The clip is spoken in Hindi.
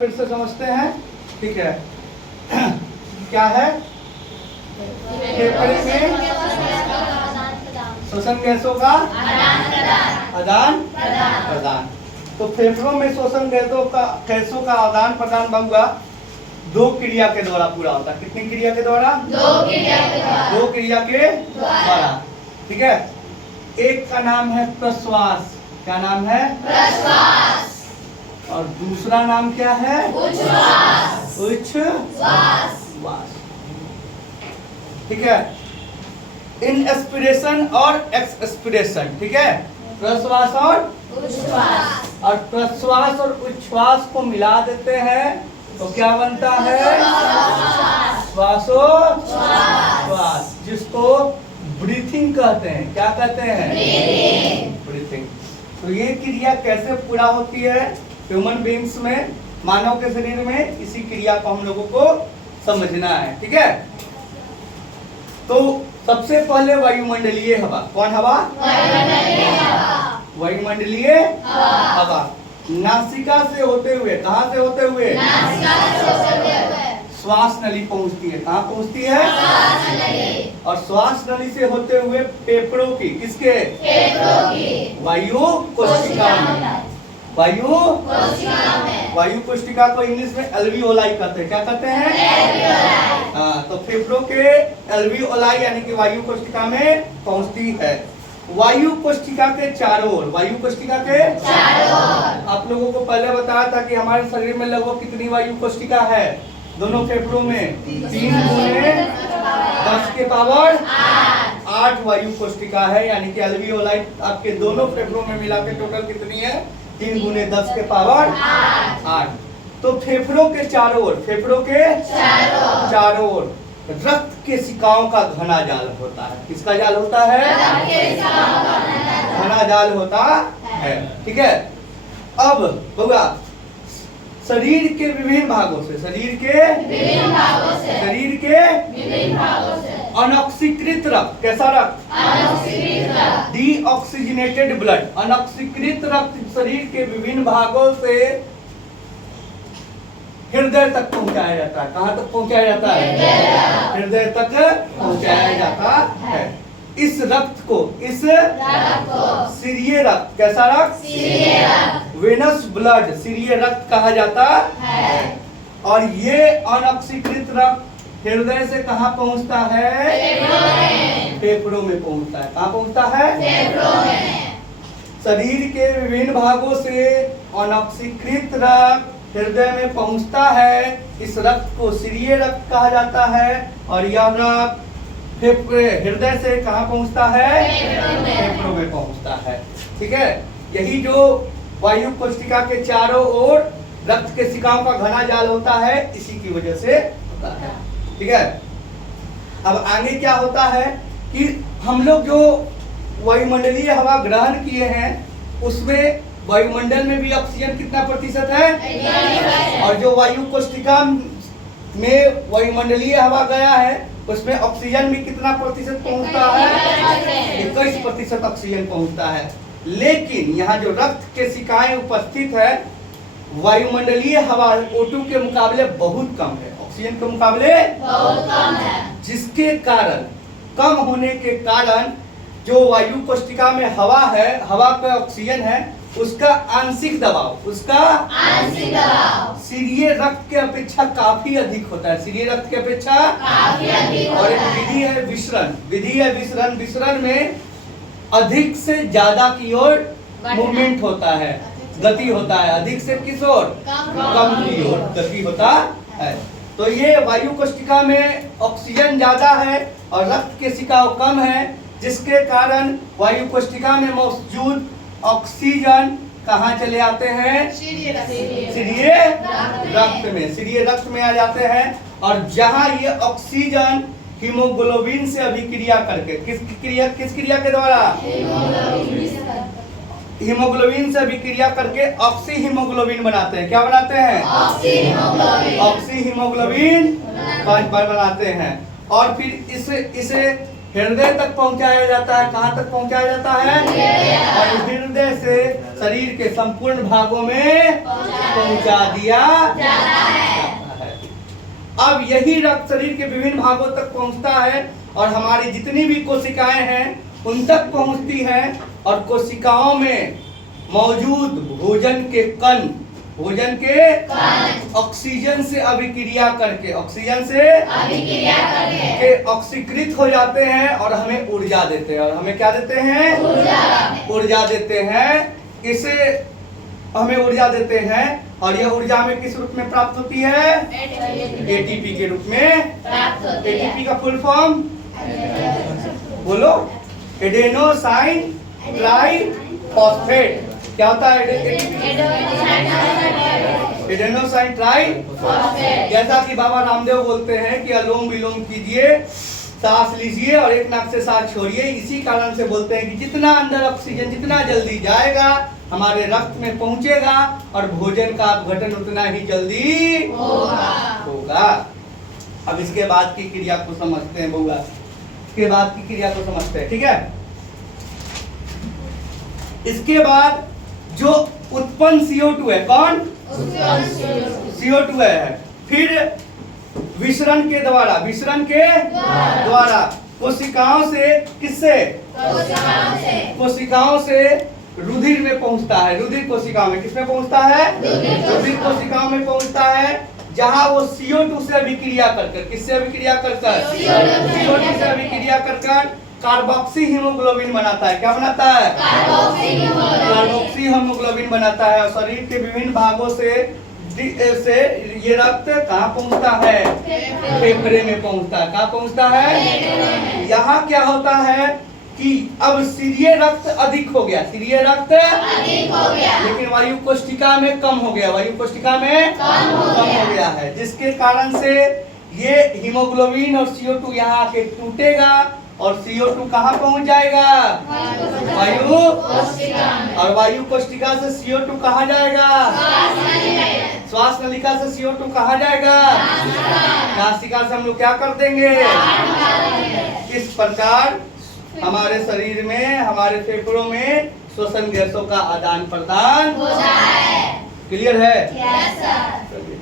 फिर से समझते हैं। ठीक है, क्या है फेफड़े में श्वसन गैसों का आदान प्रदान। तो फेफड़ों में श्वसन गैसों का आदान प्रदान बहुआ दो क्रिया के द्वारा पूरा होता है। कितनी क्रिया के द्वारा? दो क्रिया के द्वारा। ठीक है, एक का नाम है प्रश्वास। क्या नाम है? प्रश्वास। और दूसरा नाम क्या है? उच्छ्वास। उच्छ्वास। ठीक है, इनएस्पिरेशन और एक्सएस्पिरेशन। ठीक है, प्रश्वास और उच्छ्वास। और प्रश्वास और उच्छ्वास को मिला देते हैं तो क्या बनता है? श्वासोच्छ्वास, जिसको ब्रीथिंग कहते हैं। क्या कहते हैं? ब्रीथिंग। तो ये क्रिया कैसे पूरा होती है ह्यूमन बीइंग्स में, मानव के शरीर में? इसी क्रिया को हम लोगों को समझना है। ठीक है, तो सबसे पहले वायुमंडलीय हवा। कौन हवा? वायुमंडलीय हवा नासिका से होते हुए, कहाँ से होते हुए? श्वास नली पहुंचती है। कहाँ पहुंचती है? और श्वास नली से होते हुए फेफड़ों की, किसके? वायु कोशिका में। वायु कोशिका को इंग्लिश में एल्वियोलाई कहते हैं। क्या कहते हैं? हाँ, तो फेफड़ों के एल्वियोलाई यानी कि वायु कोशिका में पहुंचती है। वायु कोशिका के चारों ओर, वायु कोशिका के चारों ओर आप लोगों को पहले बताया था कि हमारे शरीर में लगभग कितनी वायु कोशिका है? दोनों फेफड़ों में 3 गुने 10 के पावर 8 वायु कोशिका है, यानी कि एल्वियोलाई आपके दोनों फेफड़ों में मिला के टोटल कितनी है? 3 गुने 10 के पावर 8। तो फेफड़ों के चारों ओर, फेफड़ों के चारों ओर रक्त के सिकाओं का घना जाल होता है। किसका जाल होता है? घना जाल होता है। ठीक है, अब होगा शरीर के विभिन्न भागों से, शरीर के अनऑक्सीकृत रक्त। कैसा रक्त? Deoxygenated blood. अनऑक्सीकृत रक्त शरीर के विभिन्न भागों से हृदय तक पहुंचाया जाता है। कहाँ तक पहुंचाया जाता है? हृदय तक पहुंचाया जाता है। इस रक्त को सिरीय रक्त, कैसा रक्त? वेनस ब्लड, सिरीय रक्त कहा जाता है। और ये अनऑक्सीकृत रक्त हृदय से कहाँ पहुंचता है? फेफड़ों में पहुंचता है। कहाँ पहुंचता है? फेफड़ों में। शरीर के विभिन्न भागों से अनऑक्सीकृत रक्त हृदय में पहुंचता है। इस रक्त को सिरीय रक्त कहा जाता है। और यह रक्त हृदय से कहाँ पहुंचता है? फेफड़ों में पहुंचता है। ठीक है, यही जो वायु कोशिका के चारों ओर रक्त के सिकाओं का घना जाल होता है, इसी की वजह से होता है। ठीक है, अब आगे क्या होता है कि हम लोग जो वायुमंडलीय हवा ग्रहण किए हैं उसमें वायुमंडल में भी ऑक्सीजन कितना प्रतिशत है? और जो वायु कोशिका में वायुमंडलीय हवा गया है उसमें ऑक्सीजन भी कितना प्रतिशत पहुंचता है? 21% ऑक्सीजन पहुंचता है। लेकिन यहाँ जो रक्त के सिकाएं उपस्थित है वायुमंडलीय हवा O2 के मुकाबले बहुत कम है, ऑक्सीजन के मुकाबले बहुत कम है। जिसके कारण, कम होने के कारण जो वायु कोशिका में हवा है, हवा पे ऑक्सीजन है, उसका आंशिक दबाव सिरीय रक्त के अपेक्षा काफी अधिक होता है। सिरीय रक्त के अपेक्षा काफी अधिक। और एक विधि है विसरण। विसरण में अधिक से ज्यादा की ओर मूवमेंट होता है, गति होता है। अधिक से किस ओर? कम की ओर गति होता है। तो ये वायु कोशिका में ऑक्सीजन ज्यादा है और रक्त के सिकाओं कम है, जिसके कारण वायु कोशिका में मौजूद ऑक्सीजन कहाँ चले आते हैं? सिरीय रक्त में आ जाते हैं। और जहां ये ऑक्सीजन हीमोग्लोबिन से अभिक्रिया करके, किस क्रिया के द्वारा? हीमोग्लोबिन से अभिक्रिया करके ऑक्सी हीमोग्लोबिन बनाते हैं। क्या बनाते हैं? ऑक्सी हीमोग्लोबिन बनाते हैं। और फिर इसे हृदय तक पहुंचाया जाता है। कहाँ तक पहुंचाया जाता है? और हृदय से शरीर के संपूर्ण भागों में पहुंचा दिया जाता है। अब यही रक्त शरीर के विभिन्न भागों तक पहुंचता है और हमारी जितनी भी कोशिकाएं हैं उन तक पहुंचती हैं और कोशिकाओं में मौजूद भोजन के कण ऑक्सीजन से अभिक्रिया करके ऑक्सीकृत हो जाते हैं और हमें ऊर्जा देते हैं। और हमें क्या देते हैं? ऊर्जा देते हैं। इसे हमें ऊर्जा देते हैं और यह ऊर्जा हमें किस रूप में प्राप्त होती है? एटीपी के रूप में प्राप्त होती है। एटीपी का फुल फॉर्म बोलो। Adenosine triphosphate. क्या होता है एडेनोसाइन ट्राइफॉस्फेट? जैसा कि बाबा रामदेव बोलते हैं कि अनुलोम विलोम कीजिए, सांस लीजिए और एक नाक से सांस छोड़िए। इसी कारण से बोलते हैं कि जितना अंदर ऑक्सीजन जितना जल्दी जाएगा हमारे रक्त में पहुंचेगा और भोजन का अपघटन उतना ही जल्दी होगा। अब इसके बाद की क्रिया को समझते हैं बउआ। इसके बाद की क्रिया को समझते हैं, ठीक है। इसके बाद जो उत्पन्न CO2 है, कौन? CO2 है। फिर विसरण के द्वारा कोशिकाओं से किससे? कोशिकाओं से रुधिर में पहुंचता है। रुधिर कोशिकाओं में किसमें पहुंचता है? रुधिर कोशिकाओं में पहुंचता है, जहां वो CO2 से अभिक्रिया कर किससे अभिक्रिया कर CO2 से अभिक्रिया कर कार्बोक्सी हीमोग्लोबिन बनाता है। क्या बनाता है? कार्बोक्सी हीमोग्लोबिन बनाता है। और शरीर के विभिन्न भागों से ये रक्त कहाँ पहुंचता है? फेफड़े में पहुंचता है। कहाँ पहुंचता है? यहाँ क्या होता है कि अब सीरिये रक्त अधिक हो गया, लेकिन वायु कोशिका में कम हो गया, कम हो गया है, जिसके कारण से ये हीमोग्लोबिन और CO2 यहाँ आके टूटेगा और CO2 कहाँ पहुंच जाएगा? वायु कोशिका। और वायु कोशिका से CO2 कहाँ जाएगा? श्वास नलिका से CO2 कहाँ जाएगा? नासिका से हम लोग क्या कर देंगे? इस प्रकार हमारे शरीर में, हमारे फेफड़ों में श्वसन गैसों का आदान प्रदान होता है। क्लियर है? Yes sir.